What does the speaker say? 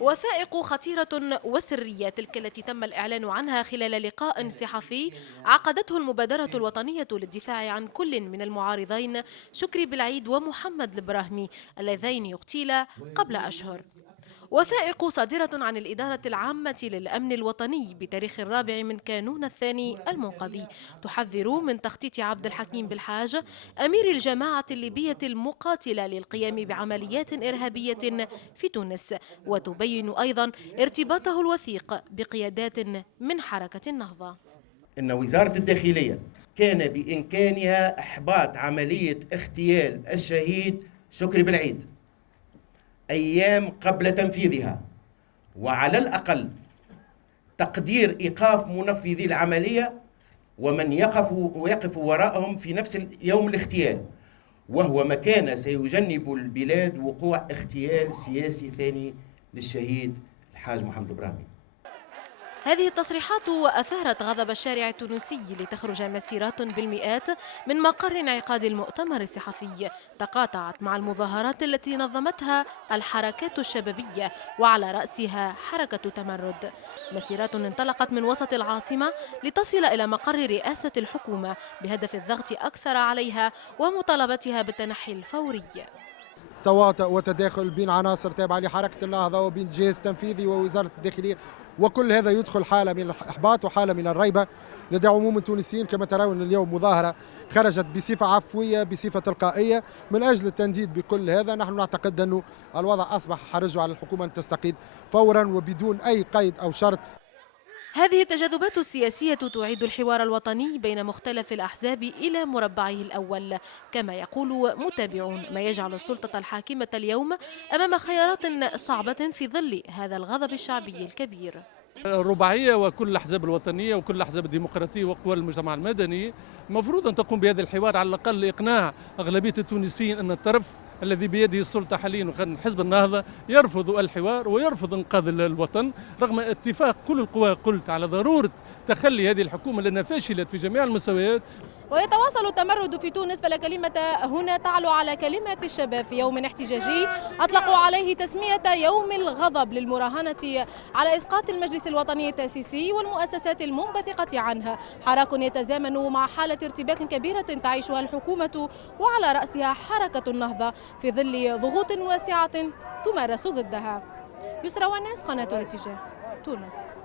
وثائق خطيرة وسرية تلك التي تم الإعلان عنها خلال لقاء صحفي عقدته المبادرة الوطنية للدفاع عن كل من المعارضين شكري بالعيد ومحمد البراهمي اللذين اغتيلا قبل أشهر. وثائق صادرة عن الإدارة العامة للأمن الوطني بتاريخ 4 من كانون الثاني المنقذي تحذر من تخطيط عبد الحكيم بالحاج أمير الجماعة الليبية المقاتلة للقيام بعمليات إرهابية في تونس، وتبين أيضا ارتباطه الوثيق بقيادات من حركة النهضة. إن وزارة الداخلية كان بإمكانها إحباط عملية اغتيال الشهيد شكري بالعيد أيام قبل تنفيذها، وعلى الأقل تقدير إيقاف منفذي العملية ومن يقف وراءهم في نفس يوم الاغتيال، وهو ما كان سيجنب البلاد وقوع اغتيال سياسي ثاني للشهيد الحاج محمد البراهمي. هذه التصريحات أثارت غضب الشارع التونسي لتخرج مسيرات بالمئات من مقر انعقاد المؤتمر الصحفي تقاطعت مع المظاهرات التي نظمتها الحركات الشبابية وعلى رأسها حركة تمرد. مسيرات انطلقت من وسط العاصمة لتصل إلى مقر رئاسة الحكومة بهدف الضغط أكثر عليها ومطالبتها بالتنحي الفوري. تواطؤ وتداخل بين عناصر تابعة لحركة النهضة وبين جهاز تنفيذي ووزارة الداخلية، وكل هذا يدخل حالة من الإحباط وحالة من الريبة لدى عموم التونسيين. كما ترون اليوم مظاهرة خرجت بصفة عفوية بصفة تلقائية من أجل التنديد بكل هذا. نحن نعتقد أن الوضع أصبح حرج على الحكومة أن تستقيل فورا وبدون أي قيد أو شرط. هذه التجاذبات السياسية تعيد الحوار الوطني بين مختلف الأحزاب إلى مربعه الأول، كما يقول متابعون، ما يجعل السلطة الحاكمة اليوم أمام خيارات صعبة في ظل هذا الغضب الشعبي الكبير. الرباعية وكل الأحزاب الوطنية وكل الأحزاب الديمقراطية وقوى المجتمع المدني مفروض أن تقوم بهذا الحوار على الأقل لإقناع أغلبية التونسيين أن الطرف الذي بيده السلطة حاليا وخد حزب النهضة يرفض الحوار ويرفض إنقاذ الوطن، رغم اتفاق كل القوى قلت على ضرورة تخلي هذه الحكومة لأنها فاشلت في جميع المستويات. ويتواصل التمرد في تونس، فلا كلمة هنا تعلو على كلمة الشباب في يوم احتجاجي أطلقوا عليه تسمية يوم الغضب للمراهنة على إسقاط المجلس الوطني التأسيسي والمؤسسات المنبثقة عنها، حراك يتزامن مع حالة ارتباك كبيرة تعيشها الحكومة وعلى رأسها حركة النهضة في ظل ضغوط واسعة تمارس ضدها. يسرى وناس، قناة الاتجاه، تونس.